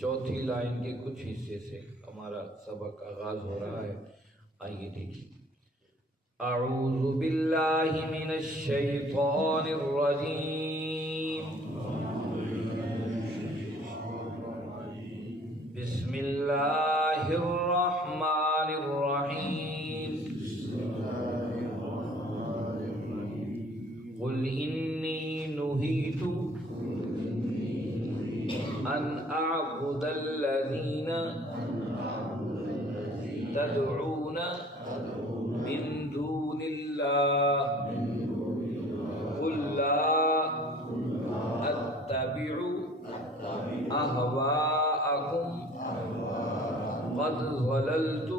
چوتھی لائن کے کچھ حصے سے ہمارا سبق آغاز ہو رہا ہے. آئیے دیکھیے. اعوذ باللہ من الشیطان الرجیم. بسم اللہ الرحمن الرحیم. قل انی نہیت ان اعبد الذین تدعون من دون اللہ قل لا اتبع اہواءکم قد ضللت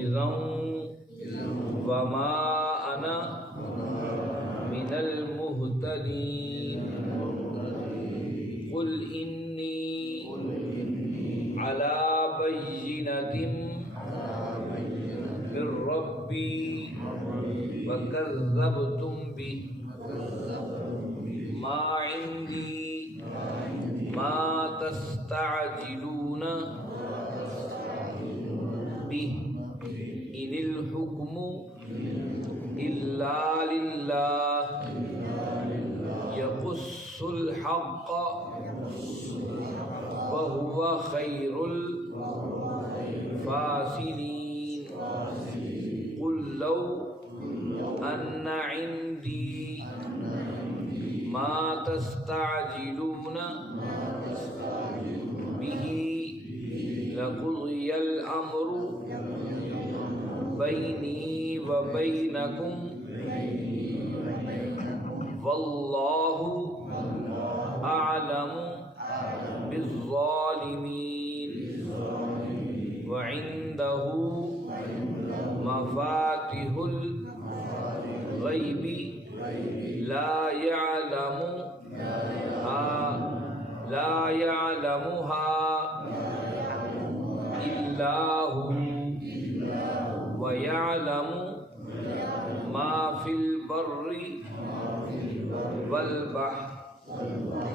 اذا وما انا من المہتدین. قل انی علی بینۃ من ربی وکذبتم بہ ما عندی ما تستعجلون بہ ان الحکم الا للہ یقص الحق وهو خیر الفاصلین. قل لو ان عندی ما تستعجلون به لقضی الامر بینی وبینکم واللہ اعلم بالظالمین. وعنده مفاتح الغیب لا يعلمها الا هو ويعلم ما في البر والبحر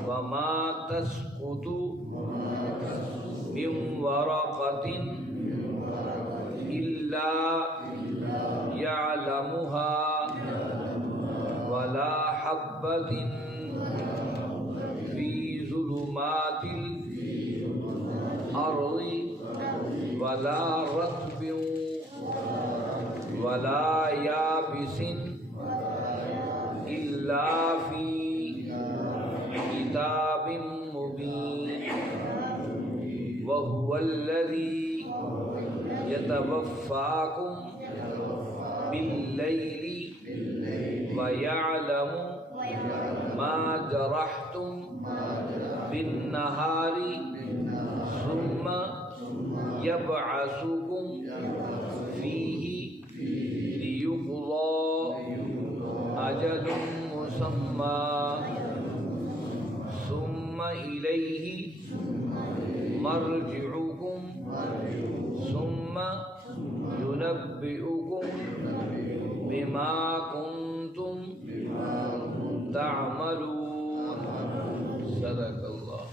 وما تسقط من ورقة إلا يعلمها ولا حبة في ظلمات الأرض ولا رطب ولا يابس إلا في كتاب مبين. وهو الذي يتوفاكم بالليل ويعلم ما جرحتم بالنهار ثم يبعثكم فيه ليقضى أجل مسمى ثم إليه مرجعكم ثم ينبئكم بما كنتم تعملون. صدق اللہ.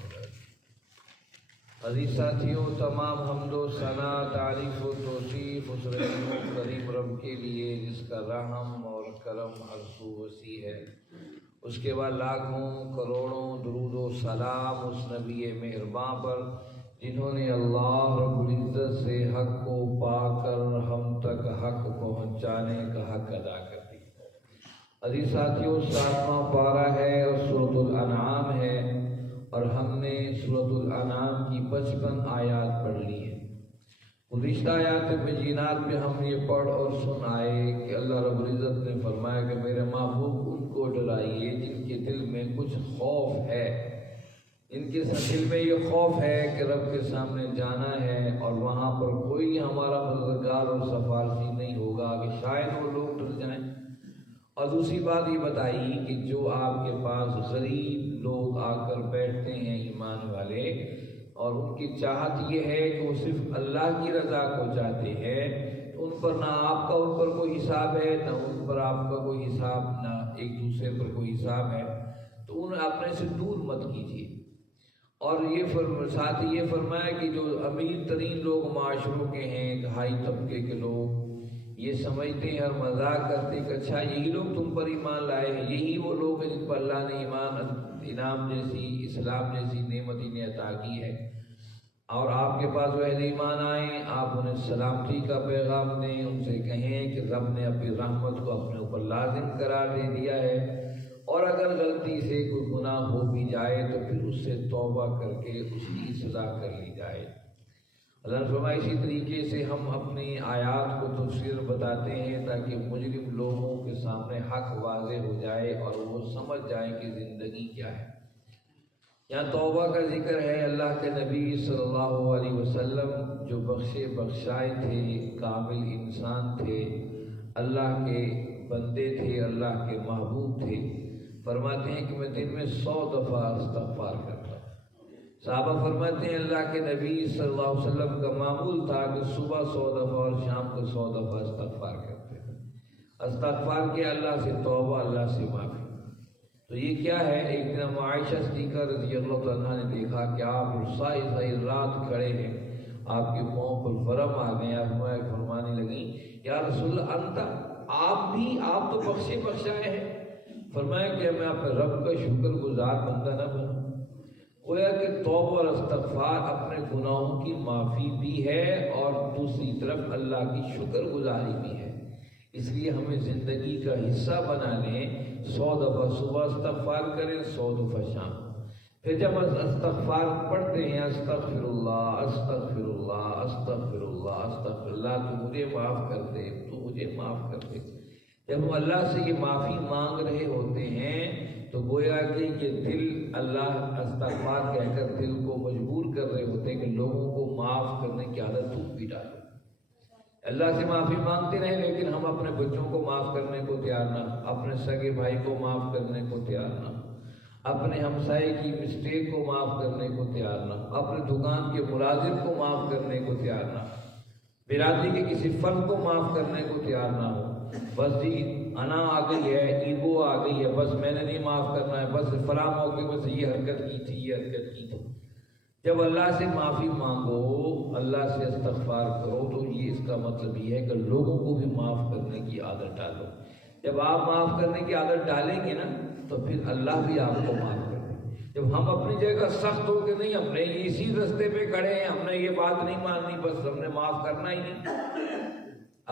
عزیز ساتھیوں، تمام حمد و ثنا، تعریف و توصیف اس رحیم و کریم رب کے لیے جس کا رحم اور کرم ہر سو وسیع ہے. اس کے بعد لاکھوں کروڑوں درود و سلام اس نبی مہرباں پر جنہوں نے اللہ رب العزت سے حق کو پا کر ہم تک حق پہنچانے کا حق ادا کر دی. عزیز ساتھیوں، 7واں پارہ ہے اور سورۃ الانعام ہے، اور ہم نے سورۃ الانعام کی 55 آیات پڑھ لی ہیں. گزشتہ آیات بینات میں ہم یہ پڑھ اور سن آئے کہ اللہ رب العزت نے فرمایا کہ میرے محبوب ان کو ڈرائیے جن کے دل میں کچھ خوف ہے. ان کے دل میں یہ خوف ہے کہ رب کے سامنے جانا ہے اور وہاں پر کوئی ہمارا مددگار اور سفارشی نہیں ہوگا کہ شاید وہ لوگ ڈر جائیں. اور دوسری بات یہ بتائی کہ جو آپ کے پاس غریب لوگ آ کر بیٹھتے ہیں ایمان والے، اور ان کی چاہت یہ ہے کہ وہ صرف اللہ کی رضا کو چاہتے ہیں، ان پر نہ آپ کا ان پر کوئی حساب ہے، نہ ان پر آپ کا کوئی حساب، نہ ایک دوسرے پر کوئی حساب ہے، تو انہیں اپنے سے دور مت کیجیے. اور ساتھ ہی یہ فرمایا کہ جو امیر ترین لوگ معاشروں کے ہیں، ہائی طبقے کے لوگ، یہ سمجھتے ہیں اور مذاق کرتے ہیں کہ اچھا یہی لوگ تم پر ایمان لائے ہیں، یہی وہ لوگ ہیں جن پر اللہ نے انعام جیسی، اسلام جیسی نعمت انہیں عطا کی ہے، اور آپ کے پاس وہ اہل ایمان آئیں، آپ انہیں سلامتی کا پیغام دیں، ان سے کہیں کہ رب نے اپنی رحمت کو اپنے اوپر لازم قرار دے دیا ہے، اور اگر غلطی سے کوئی گناہ ہو بھی جائے تو پھر اس سے توبہ کر کے اس کی اصلاح کر لی جائے۔ اللہ نے فرمایا اسی طریقے سے ہم اپنی آیات کو تفسیر بتاتے ہیں تاکہ مجرم لوگوں کے سامنے حق واضح ہو جائے اور وہ سمجھ جائیں کہ زندگی کیا ہے۔ یہاں توبہ کا ذکر ہے۔ اللہ کے نبی صلی اللہ علیہ وسلم جو بخشائے تھے، کامل انسان تھے، اللہ کے بندے تھے، اللہ کے محبوب تھے، فرماتے ہیں کہ میں دن میں 100 دفعہ استغفار کرتا ہوں۔ صحابہ فرماتے ہیں اللہ کے نبی صلی اللہ علیہ وسلم کا معمول تھا کہ صبح 100 دفعہ اور شام کو 100 دفعہ استغفار کرتے تھے۔ استغفار کے اللہ سے توبہ، اللہ سے معافی۔ تو یہ کیا ہے؟ ایک دن عائشہ صدیقہ رضی اللہ عنہا نے دیکھا کہ آپ ساری رات کھڑے ہیں، آپ کے پاؤں پر ورم آ گئے، آپ فرمانے لگیں یا رسول اللہ انت، آپ تو بخشائے ہیں۔ فرمایا کہ میں اپنے رب کا شکر گزار بندہ نہ بنوں؟ گویا کہ توبہ اور استغفار اپنے گناہوں کی معافی بھی ہے اور دوسری طرف اللہ کی شکر گزاری بھی ہے۔ اس لیے ہمیں زندگی کا حصہ بنا لیں، 100 دفعہ صبح استغفار کریں، 100 دفعہ شام۔ پھر جب استغفار پڑھتے ہیں استغفر اللہ استغفر اللہ استغفر اللہ استغفر اللہ، تو مجھے معاف کر دے، تو مجھے معاف کر دے۔ جب ہم اللہ سے یہ معافی مانگ رہے ہوتے ہیں تو گویا کہ یہ دل اللہ استغفار کہہ کر دل کو مجبور کر رہے ہوتے ہیں کہ لوگوں کو معاف کرنے کی عادت تو بھی ڈالو۔ اللہ سے معافی مانگتے رہیں لیکن ہم اپنے بچوں کو معاف کرنے کو تیار نہ، اپنے سگے بھائی کو معاف کرنے کو تیار نہ، اپنے ہمسائے کی مسٹیک کو معاف کرنے کو تیار نہ، اپنے دکان کے ملازم کو معاف کرنے کو تیار نہ، برادری کے کسی فرد کو معاف کرنے کو تیار نہ ہو۔ بس جی انا آ گئی ہے، ایگو آ گئی ہے، بس میں نے نہیں معاف کرنا ہے، بس فلاں موقع بس یہ حرکت کی تھی، یہ حرکت کی تھی۔ جب اللہ سے معافی مانگو، اللہ سے استغفار کرو، تو یہ اس کا مطلب یہ ہے کہ لوگوں کو بھی معاف کرنے کی عادت ڈالو۔ جب آپ معاف کرنے کی عادت ڈالیں گے نا تو پھر اللہ بھی آپ کو معاف کرے۔ جب ہم اپنی جگہ سخت ہو کے نہیں، ہم نے اسی رستے پہ کھڑے ہیں، ہم نے یہ بات نہیں ماننی، بس ہم نے معاف کرنا ہی نہیں،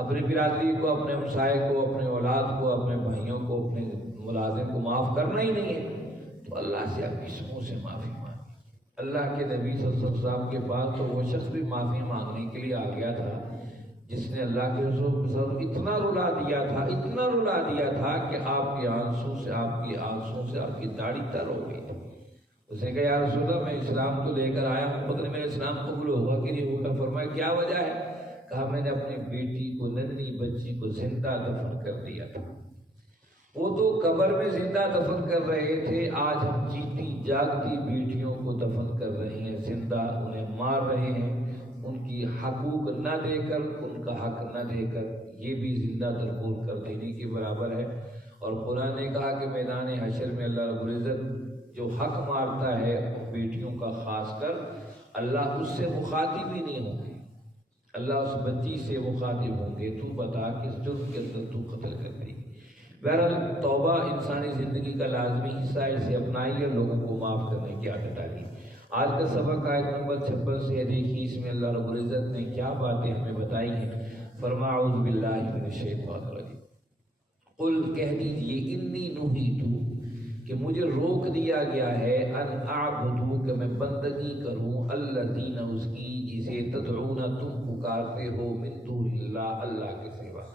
اپنی برادری کو، اپنے ہمسائے کو، اپنے اولاد کو، اپنے بھائیوں کو، اپنے ملازم کو معاف کرنا ہی نہیں ہے، تو اللہ سے آپ کس منہ سے معافی مانگیں؟ اللہ کے نبی صلی اللہ علیہ وسلم کے پاس تو وہ شخص بھی معافی مانگنے کے لیے آ گیا تھا جس نے اللہ کے رسول کے ساتھ اتنا رلا دیا تھا، اتنا رلا دیا تھا کہ آپ کے آنسوں سے آپ کی داڑھی تر ہو گئی تھی۔ اس نے کہا یا رسول اللہ میں اسلام تو لے کر آیا ہوں، پتہ نہیں میرا اسلام قبول ہوگا کہ نہیں ہوگا۔ فرمایا کیا وجہ ہے؟ کہا میں نے اپنی بیٹی کو، ننھی بچی کو زندہ دفن کر دیا تھا۔ وہ تو قبر میں زندہ دفن کر رہے تھے، آج ہم جیتی جاگتی بیٹیوں کو دفن کر رہے ہیں، زندہ انہیں مار رہے ہیں، ان کی حقوق نہ دے کر، ان کا حق نہ دے کر، یہ بھی زندہ درگور کر دینے کے برابر ہے۔ اور قرآن نے کہا کہ میدان حشر میں اللہ رب العزت جو حق مارتا ہے بیٹیوں کا خاص کر، اللہ اس سے مخاطب ہی نہیں ہوں گے، اللہ اس بچی سے مخاطب ہوں گے، تو بتا کس جرم کے اندر تو قتل کر دی۔ بہرحال توبہ انسانی زندگی کا لازمی حصہ ہے، اسے اپنائیے، لوگوں کو معاف کرنے کی عادت ڈالیے۔ آج کا سبق آیت نمبر 56 سے ہے، دیکھیے اس میں اللہ رب العزت نے کیا باتیں ہمیں بتائی ہیں۔ فرمایا اعوذ باللہ من الشیطان الرجیم، قل کہہ دیجیے انی نہیت کہ مجھے روک دیا گیا ہے، ان اعبدو کہ میں بندگی کروں، الذین اس کی جسے تدعون تم پکارتے ہو، من دون اللہ اللہ کے سوا۔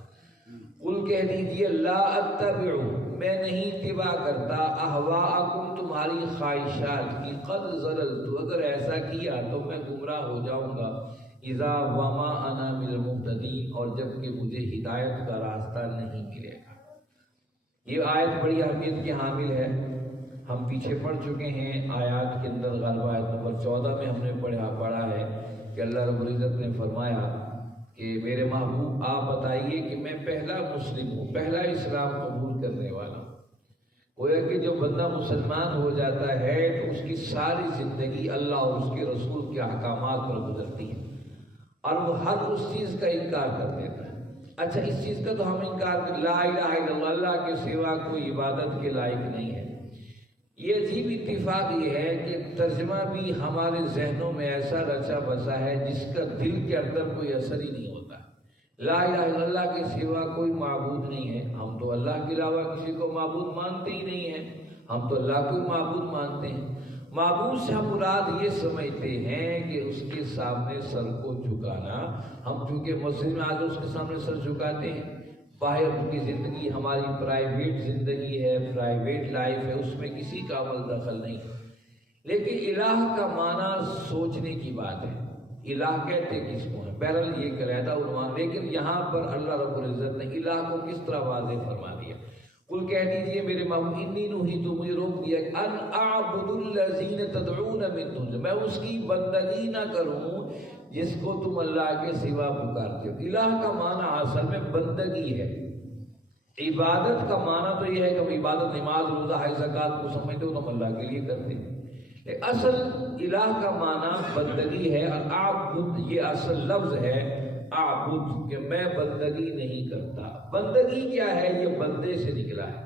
قل کہہ دیجیے لا اتبع میں نہیں اتباع کرتا، اہواءکم تمہاری خواہشات کی، قد ضللت اگر ایسا کیا تو میں گمراہ ہو جاؤں گا، اذا وما انا من المہتدین اور جب کہ مجھے ہدایت کا راستہ نہیں ملے گا۔ یہ آیت بڑی اہمیت کی حامل ہے، ہم پیچھے پڑھ چکے ہیں آیات کے اندر، غالباً آیت نمبر 14 میں ہم نے پڑھا ہے کہ اللہ رب العزت نے فرمایا کہ میرے محبوب آپ بتائیے کہ میں پہلا مسلم ہوں، پہلا اسلام قبول کرنے والا ہوں، گویا کہ جب بندہ مسلمان ہو جاتا ہے تو اس کی ساری زندگی اللہ اور اس کے رسول کے احکامات پر گزرتی ہے اور وہ ہر اس چیز کا انکار کر دیتا ہے۔ اچھا اس چیز کا تو ہم انکار کر، لا الہ الا اللہ، اللہ کے سوا کوئی عبادت کے لائق نہیں ہے۔ یہ عجیب اتفاق یہ ہے کہ ترجمہ بھی ہمارے ذہنوں میں ایسا رچا بسا ہے جس کا دل کے اندر کوئی اثر ہی نہیں ہوتا۔ لا الہ الا اللہ کے سوا کوئی معبود نہیں ہے، ہم تو اللہ کے علاوہ کسی کو معبود مانتے ہی نہیں ہیں، ہم تو اللہ کو معبود مانتے ہیں۔ معبود سے ہم مراد یہ سمجھتے ہیں کہ اس کے سامنے سر کو جھکانا، ہم چونکہ مسجد میں آج اس کے سامنے سر جھکاتے ہیں، باہر کی زندگی ہماری پرائیویٹ زندگی ہے، پرائیویٹ لائف ہے، اس میں کسی کا عمل دخل نہیں۔ لیکن الہ کا معنی سوچنے کی بات ہے، الہ کہتے کس کو ہے؟ بہرحال یہ علیحدہ عنوان، لیکن یہاں پر اللہ رب العزت نے الہ کو کس طرح واضح فرما دیا۔ قل کہہ دیجئے میرے محبوب انی نہیت، مجھے روک دیا ان اعبد الذین تدعون من دون، میں اس کی بندگی نہ کروں جس کو تم اللہ کے سوا پکارتے ہو۔ الہ کا معنی اصل میں بندگی ہے، عبادت کا معنی تو یہ ہے کہ ہم عبادت نماز روزہ حج زکوٰۃ کو سمجھتے ہو تو ہم اللہ کے لیے کرتے ہیں، اصل الہ کا معنی بندگی ہے، اور اعبد یہ اصل لفظ ہے، اعبد کہ میں بندگی نہیں کرتا۔ بندگی کیا ہے؟ یہ بندے سے نکلا ہے،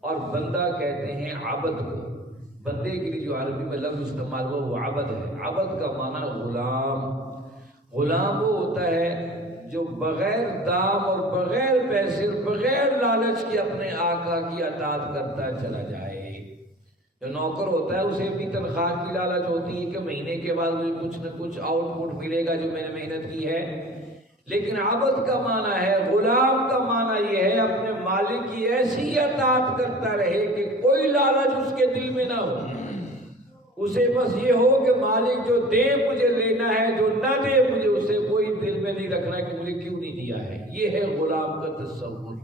اور بندہ کہتے ہیں عبد کو، بندے کے لیے جو عربی میں لفظ استعمال ہوا وہ عبد ہے۔ عبد کا معنی غلام، غلام وہ ہوتا ہے جو بغیر دام اور بغیر پیسے بغیر لالچ کے اپنے آقا کی اطاعت کرتا چلا جائے۔ جو نوکر ہوتا ہے اسے اپنی تنخواہ کی لالچ ہوتی ہے کہ مہینے کے بعد مجھے کچھ نہ کچھ آؤٹ پٹ ملے گا جو میں نے محنت کی ہے، لیکن عبد کا معنی ہے، غلام کا معنی یہ ہے اپنے مالک کی ایسی اطاعت کرتا رہے کہ کوئی لالچ اس کے دل میں نہ ہو، اسے بس یہ ہو کہ مالک جو دے مجھے لینا ہے، جو نہ دے مجھے اسے کوئی دل میں نہیں رکھنا کہ مجھے کیوں نہیں دیا ہے۔ یہ ہے غلام کا تصور۔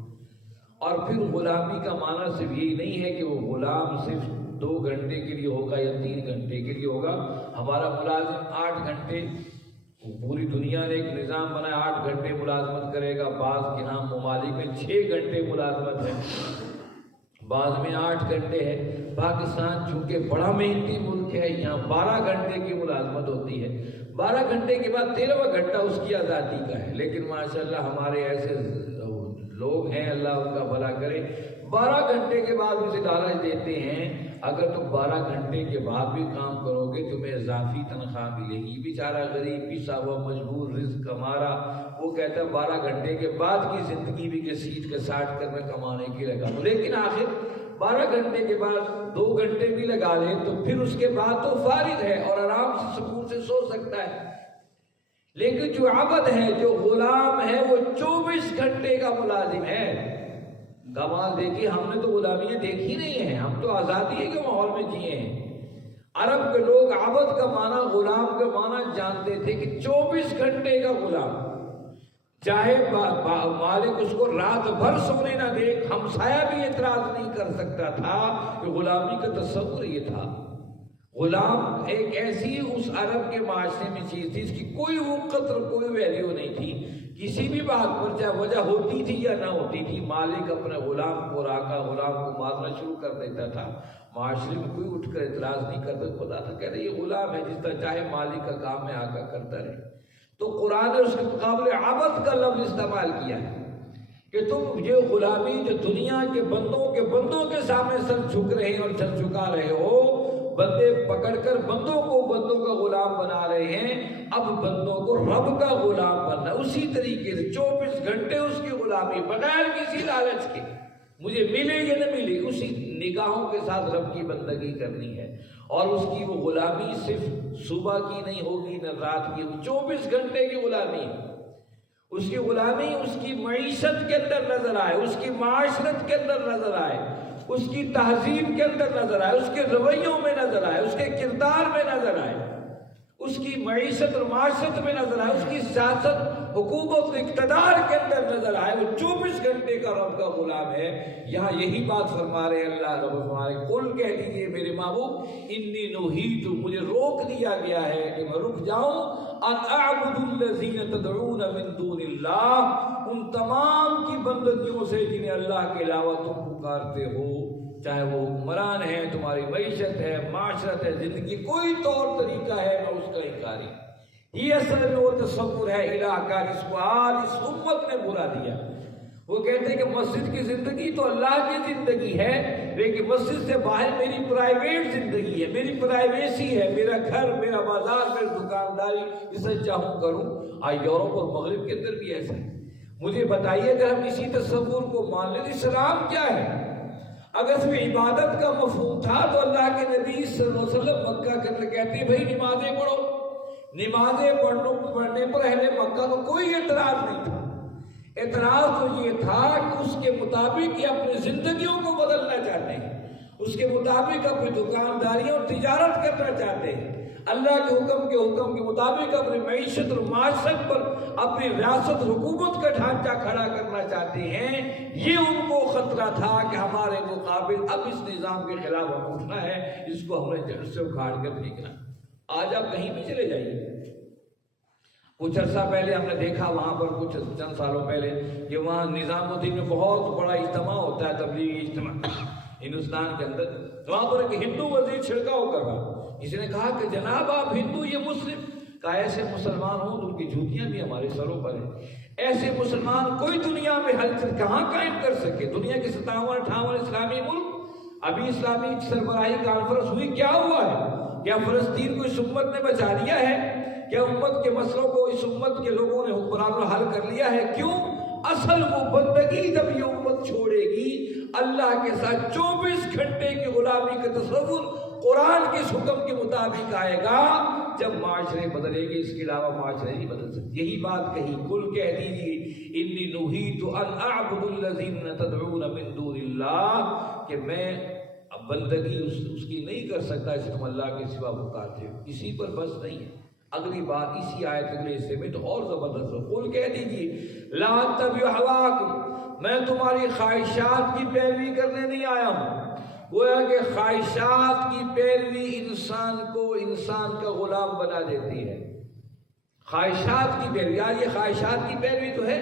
اور پھر غلامی کا معنی صرف یہی نہیں ہے کہ وہ غلام صرف 2 گھنٹے کے لیے ہوگا یا 3 گھنٹے کے لیے ہوگا۔ ہمارا ملازم 8 گھنٹے، پوری دنیا نے ایک نظام بنایا 8 گھنٹے ملازمت کرے گا، بعض کے ہاں ممالک میں 6 گھنٹے ملازمت ہے، بعض میں 8 گھنٹے ہے۔ پاکستان چونکہ بڑا محنتی ملک ہے، یہاں 12 گھنٹے کی ملازمت ہوتی ہے، 12 گھنٹے کے بعد 13واں گھنٹہ اس کی آزادی کا ہے۔ لیکن ماشاءاللہ ہمارے ایسے لوگ ہیں، اللہ ان کا بھلا کرے، 12 گھنٹے کے بعد اسے لالچ دیتے ہیں اگر تم 12 گھنٹے کے بعد بھی کام کرو گے تمہیں اضافی تنخواہ ملے گی۔ بیچارہ غریب پسا ہوا مجبور رزق ہمارا، وہ کہتا ہے 12 گھنٹے کے بعد کی زندگی بھی گھسیٹ کے ساٹ کر میں کمانے کی لگا ہوں، لیکن آخر 12 گھنٹے کے بعد 2 گھنٹے بھی لگا لے تو پھر اس کے بعد تو فارغ ہے اور آرام سے سکون سے سو سکتا ہے۔ لیکن جو عبد ہے، جو غلام ہے، وہ 24 گھنٹے کا ملازم ہے۔ کمال دیکھیے، ہم نے تو غلامیاں دیکھی نہیں ہیں، ہم تو آزادی کے ماحول میں جیے ہیں۔ عرب کے لوگ عبد کا معنی، غلام کا معنی جانتے تھے کہ 24 گھنٹے کا غلام، چاہے مالک اس کو رات بھر سونے نہ دے، ہمسایہ بھی اعتراض نہیں کر سکتا تھا کہ غلامی کا تصور یہ تھا۔ غلام ایک ایسی اس عرب کے معاشرے میں چیز تھی، اس کی کوئی قدر کوئی ویلیو نہیں تھی، کسی بھی بات پر چاہے وجہ ہوتی تھی یا نہ ہوتی تھی، مالک اپنے غلام کو راکا، غلام کو مارنا شروع کر دیتا تھا، معاشرے میں کوئی اٹھ کر اعتراض نہیں کرتا، خدا تھا کہہ رہے یہ غلام ہے، جس طرح چاہے مالک کا کام میں آقا کرتا رہے۔ تو قرآن نے اس کے مقابلے عبد کا لفظ استعمال کیا ہے کہ تم یہ غلامی جو دنیا کے بندوں کے سامنے سر جھک رہے ہیں اور سر جھکا رہے ہو، بندے پکڑ کر بندوں کا غلام بنا رہے ہیں، اب بندوں کو رب کا غلام بننا، اسی طریقے سے 24 گھنٹے اس کی غلامی بغیر کسی لالچ کے، مجھے ملے یا نہ ملے، اسی نگاہوں کے ساتھ رب کی بندگی کرنی ہے۔ اور اس کی وہ غلامی صرف صبح کی نہیں ہوگی نہ رات کی، 24 گھنٹے کی غلامی ہے۔ اس کی غلامی اس کی معیشت کے اندر نظر آئے، اس کی معاشرت کے اندر نظر آئے، اس کی تہذیب کے اندر نظر آئے، اس کے رویوں میں نظر آئے، اس کے کردار میں نظر آئے، اس کی معیشت اور معاشرت میں نظر آئے، اس کی سیاست، حکومت، اقتدار کے اندر نظر آئے، وہ 24 گھنٹے کا رب کا غلام ہے۔ یہاں یہی بات فرما رہے اللہ رب فرما رہے، قل کہہ دیجئے میرے محبوب انی نہیت، مجھے روک دیا گیا ہے کہ میں رک جاؤں، ان اعبد الذین تدعون من دون اللہ، ان تمام کی بندگیوں سے جنہیں اللہ کے علاوہ تم پکارتے ہو۔ چاہے وہ حکمران ہے، تمہاری معیشت ہے، معاشرت ہے، زندگی کوئی طور طریقہ ہے، میں اس کا انکاری۔ یہ اصل میں وہ تصور ہے الہ کا جس کو آج اس امت نے بھلا دیا۔ وہ کہتے ہیں کہ مسجد کی زندگی تو اللہ کی زندگی ہے، لیکن مسجد سے باہر میری پرائیویٹ زندگی ہے، میری پرائیویسی ہے، میرا گھر، میرا بازار، میری دکانداری، جسے چاہوں کروں۔ یورپ اور مغرب کے اندر بھی ایسا ہے۔ مجھے بتائیے اگر ہم اسی تصور کو مان لیں، اسلام کیا ہے؟ اگر اس میں عبادت کا مفہوم تھا تو اللہ کے نبی صلی اللہ علیہ وسلم مکہ کے اندر کہتے ہیں بھائی نمازیں پڑھو۔ نمازیں پڑھنے پر اہل مکہ کو کوئی اعتراض نہیں تھا۔ اعتراض تو یہ تھا کہ اس کے مطابق یہ اپنی زندگیوں کو بدلنا چاہتے ہیں، اس کے مطابق اپنی دکانداریاں اور تجارت کرنا چاہتے ہیں، اللہ کے حکم کے مطابق اپنی معیشت اور معاشرت پر اپنی ریاست حکومت کا ڈھانچہ کھڑا کرنا چاہتے ہیں۔ یہ ان کو خطرہ تھا کہ ہمارے مقابل اب اس نظام کے خلاف ہم اٹھنا ہے، اس کو ہم نے جڑ سے اکھاڑ کر پھینکنا۔ آج آپ کہیں بھی چلے جائیے، کچھ عرصہ پہلے ہم نے دیکھا وہاں پر، کچھ چند سالوں پہلے، کہ وہاں نظام الدین میں بہت بڑا اجتماع ہوتا ہے، تبلیغی اجتماع ہندوستان کے اندر۔ وہاں پر ایک ہندو وزیر چھڑکاؤ کر رہا، کسی نے کہا کہ جناب آپ ہندو، یہ مسلم۔ کہا ایسے مسلمان ہوں تو ان کی جوتیاں بھی ہمارے سروں پر ہیں۔ ایسے مسلمان کوئی دنیا میں ہلچل کہاں قائم کر سکے؟ دنیا کے 57-58 اسلامی ملک، ابھی اسلامی سربراہی کانفرنس ہوئی، کیا ہوا ہے؟ کیا فلسطین کو اس امت نے بچا لیا ہے؟ کیا امت کے مسئلوں کو اس امت کے لوگوں نے حکمرانوں نے حل کر لیا ہے؟ کیوں؟ اصل وہ بندگی جب یہ امت چھوڑے گی اللہ کے ساتھ 24 گھنٹے کی غلامی کا تصور قرآن کے حکم کے مطابق آئے گا جب معاشرے بدلے گے، اس کے علاوہ معاشرے نہیں بدل سکتے۔ یہی بات کہی، قل کہہ دیجیے انی نہیت ان اعبد الذین تدعون من دون اللہ، کہ میں بندگی اس کی نہیں کر سکتا جسے تم اللہ کے سوا پکارتے ہو۔ اسی پر بس نہیں ہے، اگلی بات اسی آیت اگلے حصے میں تو اور زبردست ہے۔ قل کہہ دیجیے لا اتبع ہواکم، میں تمہاری خواہشات کی پیروی کرنے نہیں آیا ہوں۔ گویا کہ خواہشات کی پیروی انسان کو انسان کا غلام بنا دیتی ہے۔ خواہشات کی پیروی، یار یہ خواہشات کی پیروی تو ہے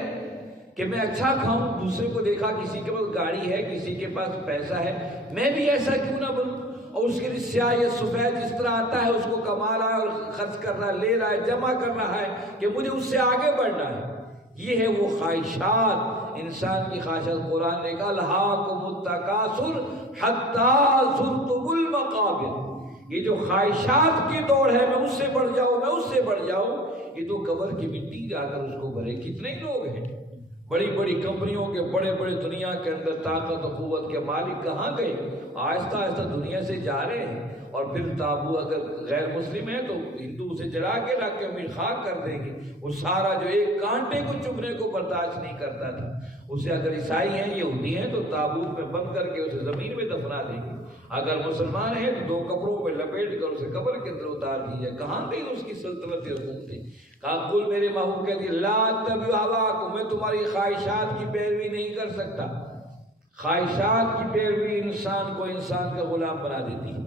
کہ میں اچھا کھاؤں، دوسرے کو دیکھا کسی کے پاس گاڑی ہے، کسی کے پاس پیسہ ہے، میں بھی ایسا کیوں نہ بنوں، اور اس کے لیے سیاہ یا سفید جس طرح آتا ہے اس کو کما رہا ہے اور خرچ کر رہا ہے، لے رہا ہے، جمع کر رہا ہے کہ مجھے اس سے آگے بڑھنا ہے۔ یہ ہے وہ خواہشات، انسان کی خواہشات۔ قرآن نے کہا الہاکم التکاثر حتی زرتم المقابر، یہ جو خواہشات کی دوڑ ہے، میں اس سے بڑھ جاؤں، میں اس سے بڑھ جاؤں، یہ تو قبر کی مٹی جا کر اس کو بھرے۔ کتنے لوگ ہیں بڑی بڑی کمپنیوں کے، بڑے بڑے دنیا کے اندر طاقت و قوت کے مالک کہاں گئے؟ آہستہ آہستہ دنیا سے جا رہے ہیں، اور پھر تابو اگر غیر مسلم ہے تو ہندو اسے جلا کے رکھ کے امیر خاک کر دیں گے۔ وہ سارا جو ایک کانٹے کو چبھنے کو برداشت نہیں کرتا تھا، اسے اگر عیسائی ہیں، یہودی ہیں، تو تابوت میں بند کر کے اسے زمین میں دفنا دیں گے۔ اگر مسلمان ہیں تو 2 کپڑوں میں لپیٹ کر اسے قبر کے اندر اتار دیجیے۔ کہاں گئی اس کی سلطنت حکومتیں؟ کہا قل میرے محبوب کہتی لا اتبع ہواکم، میں تمہاری خواہشات کی پیروی نہیں کر سکتا۔ خواہشات کی پیروی انسان کو انسان کا غلام بنا دیتی ہے۔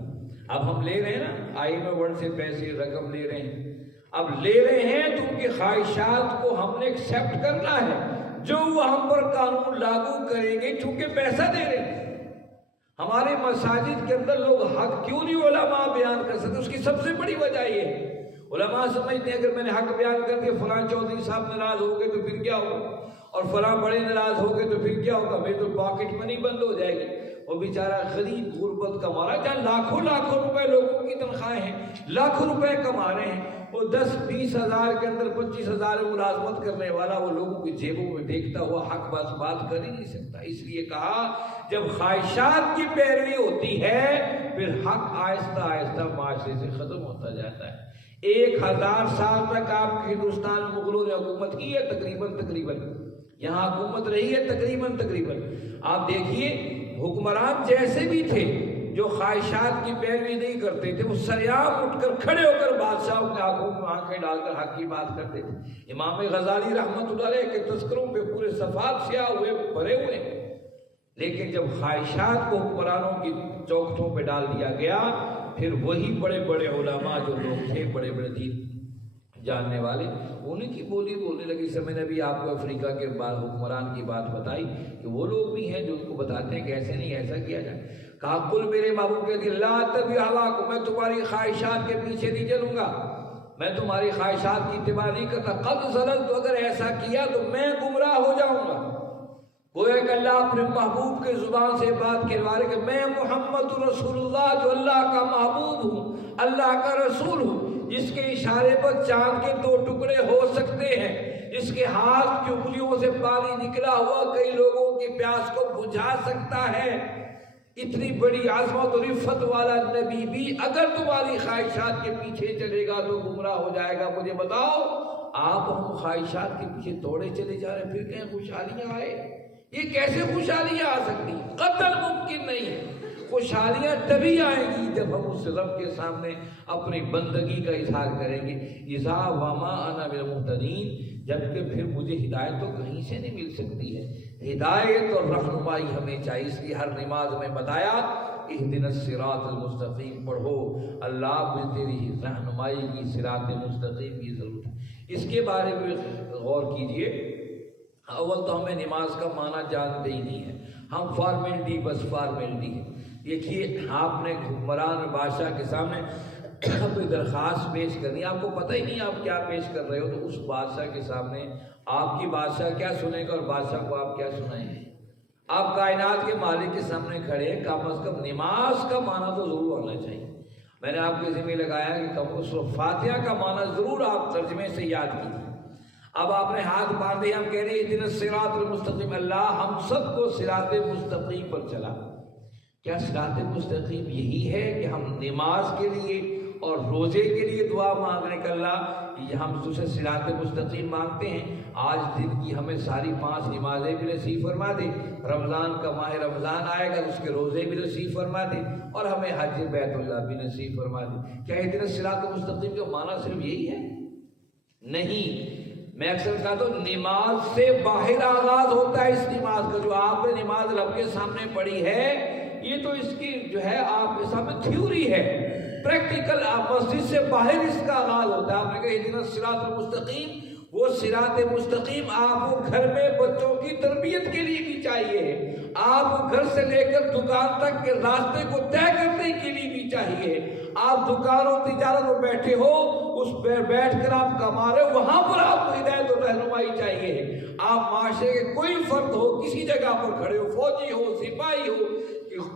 اب ہم لے رہے ہیں نا IMF سے پیسے، رقم لے رہے ہیں، اب لے رہے ہیں تو ان کی خواہشات کو ہم نے ایکسیپٹ کرنا ہے، جو وہ ہم پر قانون لاگو کریں گے، چونکہ پیسہ دے رہے ہیں۔ ہمارے مساجد کے اندر لوگ حق کیوں نہیں علماء بیان کر سکتے؟ اس کی سب سے بڑی وجہ یہ ہے، علماء سمجھتے ہیں اگر میں نے حق بیان کر کے فلاں چودھری صاحب ناراض ہو گئے تو پھر کیا ہوگا، اور فلاں بڑے ناراض ہو گئے تو پھر کیا ہوگا، میری تو پاکٹ منی بند ہو جائے گی۔ وہ بیچارہ غریب غربت کا مارا، جہاں لاکھوں لاکھوں روپے لوگوں کی تنخواہیں ہیں، لاکھوں روپے کما رہے ہیں، وہ 10-20 ہزار کے اندر 25 ہزار ملازمت کرنے والا وہ لوگوں کی جیبوں میں دیکھتا ہوا حق بات کر ہی نہیں سکتا۔ اس لیے کہا جب خواہشات کی پیروی ہوتی ہے پھر حق آہستہ آہستہ معاشرے سے ختم ہوتا جاتا ہے۔ 1000 سال تک آپ کے ہندوستان میں مغلوں نے حکومت کی ہے، تقریباً یہاں حکومت رہی ہے تقریباً۔ آپ دیکھیے حکمران جیسے بھی تھے جو خواہشات کی پیروی نہیں کرتے تھے، وہ سریعام اٹھ کر کھڑے ہو کر بادشاہوں کے آنکھوں میں آنکھیں ڈال کر حق کی بات کرتے تھے۔ امام غزالی رحمۃ اللہ علیہ کے تذکروں پہ پورے صفحات سیاہ ہوئے بھرے ہوئے، لیکن جب خواہشات کو حکمرانوں کی چوکھٹوں پہ ڈال دیا گیا، پھر وہی بڑے بڑے علماء جو لوگ تھے، بڑے بڑے دین جاننے والے، انہیں کی بولی بولنے لگی۔ میں نے بھی آپ کو افریقہ کے بعد حکمران کی بات بتائی کہ وہ لوگ بھی ہیں جو ان کو بتاتے ہیں کہ ایسے نہیں، ایسا کیا جائے۔ کہا کل میرے محبوب کے دل لا اتبع ہواکم، میں تمہاری خواہشات کے پیچھے نہیں چلوں گا، میں تمہاری خواہشات کی اتباع نہیں کرتا، قد ضللت، اگر ایسا کیا تو میں گمراہ ہو جاؤں گا۔ گویا کہ اللہ اپنے محبوب کے زبان سے بات کروا رہے کہ میں محمد رسول اللہ جو اللہ کا محبوب ہوں، اللہ کا رسول ہوں، جس کے اشارے پر چاند کے 2 ٹکڑے ہو سکتے ہیں، جس کے ہاتھ کی انگلیوں سے پانی نکلا ہوا کئی لوگوں کی پیاس کو بجھا سکتا ہے، اتنی بڑی عظمت اور عفت والا نبی بھی اگر تمہاری خواہشات کے پیچھے چلے گا تو گمراہ ہو جائے گا۔ مجھے بتاؤ، آپ ہم خواہشات کے پیچھے دوڑے چلے جا رہے، پھر کہیں خوشحالیاں آئے؟ یہ کیسے خوشحالیاں آ سکتی ہیں؟ قطعاً ممکن نہیں ہے۔ خوشحالیاں تبھی آئیں گی جب ہم اس رب کے سامنے اپنی بندگی کا اظہار کریں گے، اذا وما انا بالمهتدین، جبکہ پھر مجھے ہدایت تو کہیں سے نہیں مل سکتی ہے۔ ہدایت اور رہنمائی ہمیں چاہیے، اس لیے ہر نماز میں بتایا اہدنا الصراط المستقیم پڑھو، اللہ مجھے تیری رہنمائی کی، صراط مستقیم کی ضرورت ہے۔ اس کے بارے میں غور کیجئے۔ اول تو ہمیں نماز کا معنی جانتے ہی نہیں ہے، ہم فارمیلٹی، بس فارمیلٹی ہے۔ دیکھیے، آپ نے حکمران بادشاہ کے سامنے اپنی درخواست پیش کرنی، آپ کو پتہ ہی نہیں آپ کیا پیش کر رہے ہو، تو اس بادشاہ کے سامنے آپ کی بادشاہ کیا سنے گا اور بادشاہ کو آپ کیا سنائیں گے؟ آپ کائنات کے مالک کے سامنے کھڑے ہیں، کم از کم نماز کا معنی تو ضرور ہونا چاہیے۔ میں نے آپ کے ذمہ لگایا کہ کم از کم فاتحہ کا معنی ضرور آپ ترجمے سے یاد کیجیے۔ اب آپ نے ہاتھ باندھے، ہم کہہ رہے ہیں اہدنا الصراط المستقیم، اللہ ہم سب کو صراط مستقیم پر چلا۔ کیا صراط مستقیم یہی ہے کہ ہم نماز کے لیے اور روزے کے لیے دعا مانگنے کا اللہ ہم تجھ سے صراط مستقیم مانگتے ہیں؟ آج دن کی ہمیں ساری 5 نمازیں بھی نصیب فرما دے، رمضان کا ماہ رمضان آئے گا اس کے روزے بھی نصیب فرما دے، اور ہمیں حج بیت اللہ بھی نصیب فرما دے۔ کیا اہدنا الصراط مستقیم کا معنی صرف یہی ہے؟ نہیں، میں اکثر کہتا ہوں نماز سے باہر آغاز ہوتا ہے۔ اس نماز کا جو آپ نے نماز رب کے سامنے پڑھی ہے، یہ تو اس کی جو ہے آپ کے سامنے تھیوری ہے، پریکٹیکل مسجد سے باہر اس کا آغاز ہوتا ہے۔ آپ نے کہا اہدنا الصراط المستقیم، وہ صراط مستقیم آپ کو گھر میں بچوں کی تربیت کے لیے بھی چاہیے، آپ گھر سے لے کر دکان تک کے راستے کو طے کرنے کے لیے بھی چاہیے۔ آپ دکان اور تجارت میں بیٹھے ہو، اس پہ بیٹھ کر آپ کما رہے ہو، وہاں پر آپ کو ہدایت اور رہنمائی چاہیے۔ آپ معاشرے کے کوئی فرد ہو، کسی جگہ پر کھڑے ہو، فوجی ہو، سپاہی ہو،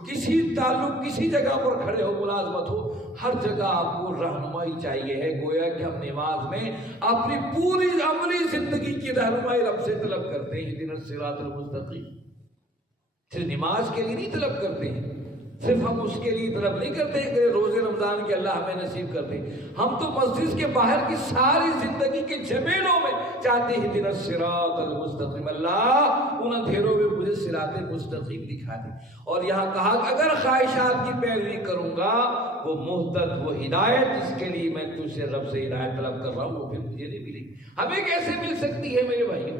کسی تعلق کسی جگہ پر کھڑے ہو، ملازمت ہو، ہر جگہ آپ کو رہنمائی چاہیے ہے۔ گویا کہ ہم نماز میں اپنی پوری عملی زندگی کی رہنمائی رب سے طلب کرتے ہیں، اہدنا الصراط المستقیم۔ صرف نماز کے لیے نہیں طلب کرتے ہیں، صرف ہم اس کے لیے طلب نہیں کرتے کہ روزے رمضان کے اللہ ہمیں نصیب کرتے، ہم تو مسجد کے باہر کی ساری زندگی کے جھمیلوں میں چاہتے ہیں اہدنا الصراط المستقیم، اللہ ان اندھیروں میں مجھے صراط مستقیم دکھا دے۔ اور یہاں کہا کہ اگر خواہشات کی پیروی کروں گا، وہ مہتد، وہ ہدایت جس کے لیے میں تجھ سے رب سے ہدایت طلب کر رہا ہوں، وہ پھر مجھے نہیں ملے گی۔ ہمیں کیسے مل سکتی ہے میرے بھائیوں؟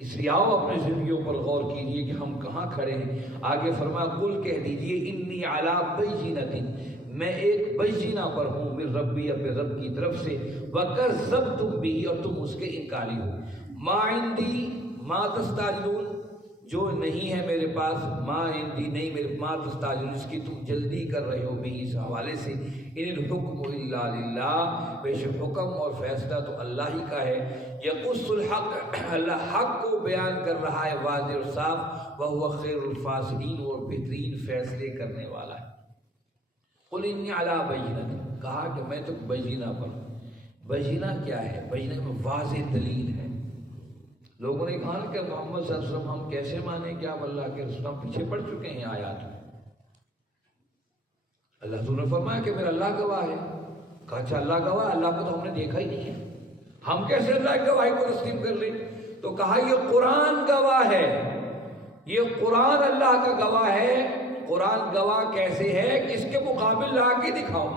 اس لیے آؤ اپنی زندگیوں پر غور کیجئے کہ ہم کہاں کھڑے ہیں۔ آگے فرمایا قل کہہ دیجئے انی علی بینۃ، میں ایک بینہ پر ہوں، من ربی، اپنے رب کی طرف سے، وکذبتم بہ، اور تم اس کے انکاری ہو۔ ما عندی ما تستعجلون، جو نہیں ہے میرے پاس، ما عندی نہیں میرے، ما تستعجلون اس کی تم جلدی کر رہے ہو، بھی اس حوالے سے، ان الحکم الا للہ، بے شک حکم اور فیصلہ تو اللہ ہی کا ہے، یقص الحق، اللہ حق کو بیان کر رہا ہے واضح اور صاف، وہو خیر الفاصلین، اور بہترین فیصلے کرنے والا ہے۔ قل انی علی بینۃ، کہا کہ میں تو بینہ پر ہوں۔ بینہ کیا ہے؟ بینہ میں واضح دلیل ہے۔ لوگوں نے کہا کہ محمد صلی اللہ علیہ وسلم ہم کیسے مانیں کہ آپ اللہ کے رسول، ہم پیچھے پڑ چکے ہیں آیات میں۔ اللہ تعالیٰ نے فرمایا کہ میرا اللہ گواہ ہے۔ کہا اچھا اللہ گواہ، اللہ کو تو ہم نے دیکھا ہی نہیں ہے، ہم کیسے اللہ کی گواہی کو تسلیم کر لیں؟ تو کہا یہ قرآن گواہ ہے، یہ قرآن اللہ کا گواہ ہے۔ قرآن گواہ کیسے ہے کہ اس کے مقابل لا کے دکھاؤ،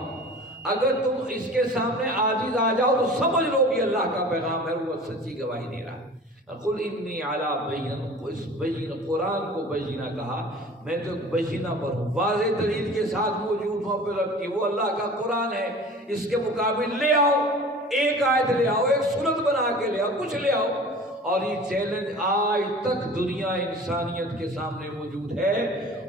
اگر تم اس کے سامنے عاجز آ جاؤ تو سمجھ لو کہ اللہ کا پیغام ہے، وہ سچی گواہی دے رہا ہے۔ قل انی علی بینۃ، اس بینہ قرآن کو بینہ کہا، میں تو بینہ پر ہوں، واضح دلیل کے ساتھ موجود ہوں اپنے رب کی، وہ اللہ کا قرآن ہے، اس کے مقابل لے آؤ، ایک آیت لے آؤ، ایک سورت بنا کے لے آؤ، کچھ لے آؤ۔ اور یہ چیلنج آج تک دنیا انسانیت کے سامنے موجود ہے،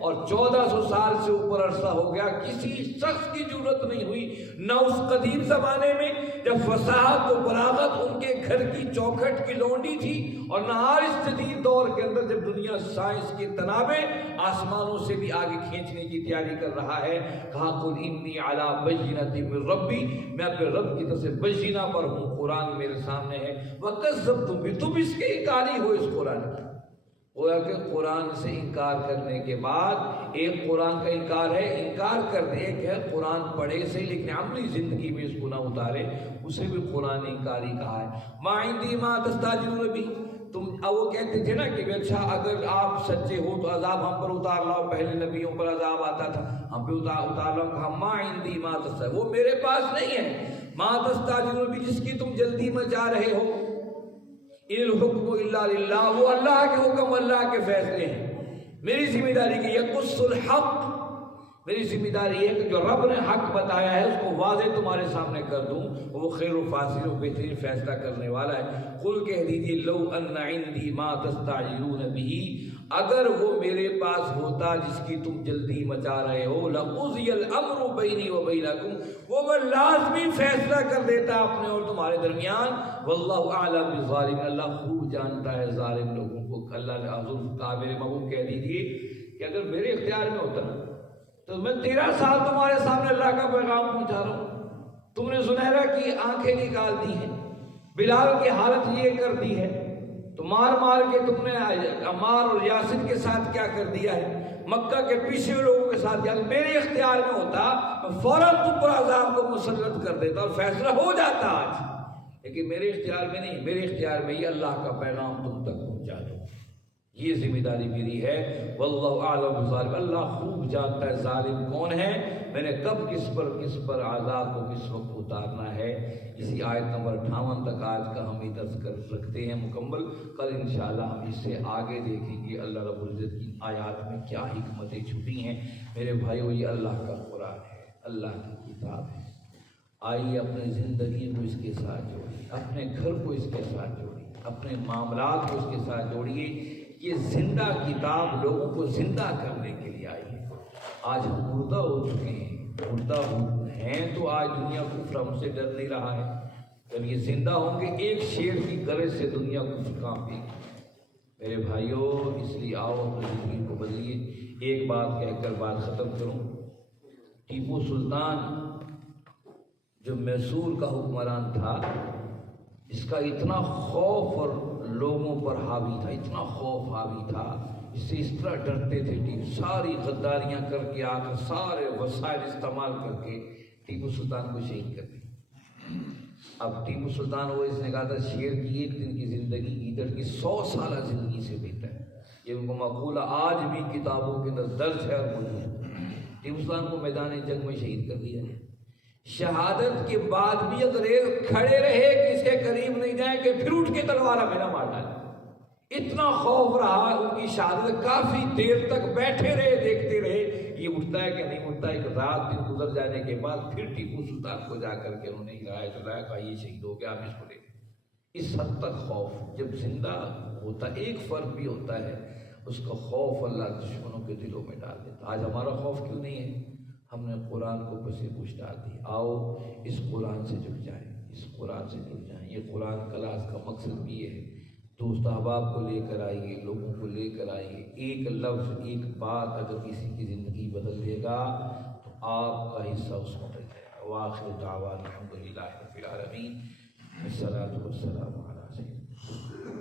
اور 1400 سال سے اوپر عرصہ ہو گیا، کسی شخص کی ضرورت نہیں ہوئی، نہ اس قدیم زمانے میں جب فصاحت و بلاغت ان کے گھر کی چوکھٹ کی لونڈی تھی، اور نہ اس جدید دور کے اندر جب دنیا سائنس کے تنابیں آسمانوں سے بھی آگے کھینچنے کی تیاری کر رہا ہے۔ کہا قل انی علی بینۃ من ربی، میں اپنے رب کی طرف سے بینہ پر ہوں، قرآن میرے سامنے ہے، وکذبتم بہ، تم اس کے انکاری ہو اس قرآن کی۔ گویا کہ قرآن سے انکار کرنے کے بعد ایک قرآن کا انکار ہے، انکار کر دے، ایک ہے قرآن پڑھے سے لیکن عملی زندگی میں اس کو نہ اتارے، اسے بھی قرآن نے انکاری کہا ہے۔ ما عندی ما تستعجلون بہ، تم وہ کہتے تھے نا کہ اچھا اگر آپ سچے ہو تو عذاب ہم پر اتار لاؤ، پہلے نبیوں پر عذاب آتا تھا ہم پہ اتار لاؤ۔ کہا ما عندی ما تستعجلون، وہ میرے پاس نہیں ہے، ما تستعجلون بہ، جس کی تم جلدی میں جا رہے ہو، ان الحکم الا للہ، وہ اللہ کے حکم اللہ کے فیصلے ہیں، میری ذمہ داری کہ یقص الحق، میری ذمہ داری ہے کہ جو رب نے حق بتایا ہے اس کو واضح تمہارے سامنے کر دوں، وہ خیر و فاصل و بہترین فیصلہ کرنے والا ہے۔ قل کہہ دیجیے لو ان عندی ما تستعجلون بہ، اگر وہ میرے پاس ہوتا جس کی تم جلدی مچا رہے ہو، لقضی الامر بینی و بینکم، وہ میں لازمی فیصلہ کر دیتا اپنے اور تمہارے درمیان، واللہ اعلم بالظالمین، اللہ خوب جانتا ہے ظالم لوگوں کو۔ اللہ نے حضور قابل محبوب کہہ دیجیے کہ اگر میرے اختیار میں ہوتا تو میں 13 سال تمہارے سامنے اللہ کا پیغام پہنچا رہا ہوں، تم نے زنیرہ کی آنکھیں نکال دی ہیں، بلال کی حالت یہ کر دی ہے، تو مار مار کے تم نے عمار اور یاسر کے ساتھ کیا کر دیا ہے، مکہ کے پیچھے لوگوں کے ساتھ کیا، میرے اختیار میں ہوتا میں فوراً تم پر عذاب کو مسلط کر دیتا اور فیصلہ ہو جاتا آج، لیکن میرے اختیار میں نہیں، میرے اختیار میں یہ اللہ کا پیغام تم تک پہنچا دو، یہ ذمہ داری میری ہے۔ واللہ اعلم بالظالم، اللہ خوب جانتا ہے ظالم کون ہے، میں نے کب کس پر عذاب کو کس وقت اتارنا ہے۔ اسی آیت نمبر 58 تک آج کا ہم درس کر رکھتے ہیں مکمل، کل انشاءاللہ ہم اس سے آگے دیکھیں گے اللہ رب العزت کی آیات میں کیا حکمتیں چھپی ہیں۔ میرے بھائیو، یہ اللہ کا قرآن ہے، اللہ کی کتاب ہے، آئیے اپنی زندگی کو اس کے ساتھ جوڑیے، اپنے گھر کو اس کے ساتھ جوڑیے، اپنے معاملات کو اس کے ساتھ جوڑیے۔ یہ زندہ کتاب لوگوں کو زندہ کرنے کے لیے آئی ہے۔ آج ہم مردہ ہو چکے ہیں، مردہ ہیں تو آج دنیا کفر ہم سے ڈر نہیں رہا ہے، جب یہ زندہ ہوں گے ایک شیر کی گرج سے دنیا کفر کانپے گی۔ میرے بھائیوں، اس لیے آؤ اپنی زندگی کو بدلیے۔ ایک بات کہہ کر بات ختم کروں، ٹیپو سلطان جو میسور کا حکمران تھا، اس کا اتنا خوف اور لوگوں پر حاوی تھا، اتنا خوف حاوی تھا، اس سے اس طرح ڈرتے تھے ٹیپو، ساری غداریاں کر کے آ کر سارے وسائل استعمال کر کے ٹیپو سلطان کو شہید کر دیا۔ اب ٹیپو سلطان وہ اس نے کہا تھا شیر کی ایک دن کی زندگی گیدڑ کی 100 سالہ زندگی سے بہتر ہے، یہ ان کو مقولہ آج بھی کتابوں کے اندر درج ہے اور موجود ہے۔ ٹیپو سلطان کو میدان جنگ میں شہید کر دیا ہے۔ شہادت کے بعد بھی اگر کھڑے رہے کہ اس کے قریب نہیں جائیں کہ پھر اٹھ کے تلوار میرا مار ڈالے، اتنا خوف رہا ان کی شہادت، کافی دیر تک بیٹھے رہے، دیکھتے رہے یہ اٹھتا ہے کہ نہیں اٹھتا۔ ایک رات دن گزر جانے کے بعد پھر ٹیپو سلطان کو جا کر کے انہوں نے ہدایت دلایا، کہا یہ شہید ہو گیا، آپ اس کو لے لیں۔ اس حد تک خوف جب زندہ ہوتا، ایک فرق بھی ہوتا ہے اس کا خوف اللہ دشمنوں کے دلوں میں ڈال دیتا۔ آج ہمارا خوف کیوں نہیں ہے؟ ہم نے قرآن کو پس پوچھ ڈال دی۔ آؤ اس قرآن سے جڑ جائیں، اس قرآن سے جڑ جائیں۔ یہ قرآن کلاس کا مقصد بھی یہ ہے، دوست احباب کو لے کر آئیے، لوگوں کو لے کر آئیے، ایک لفظ ایک بات اگر کسی کی زندگی بدل دے گا تو آپ کا حصہ اس میں مل جائے گا۔ وآخر دعوانا الحمدللہ رب العالمین، والصلاۃ والسلام علیہ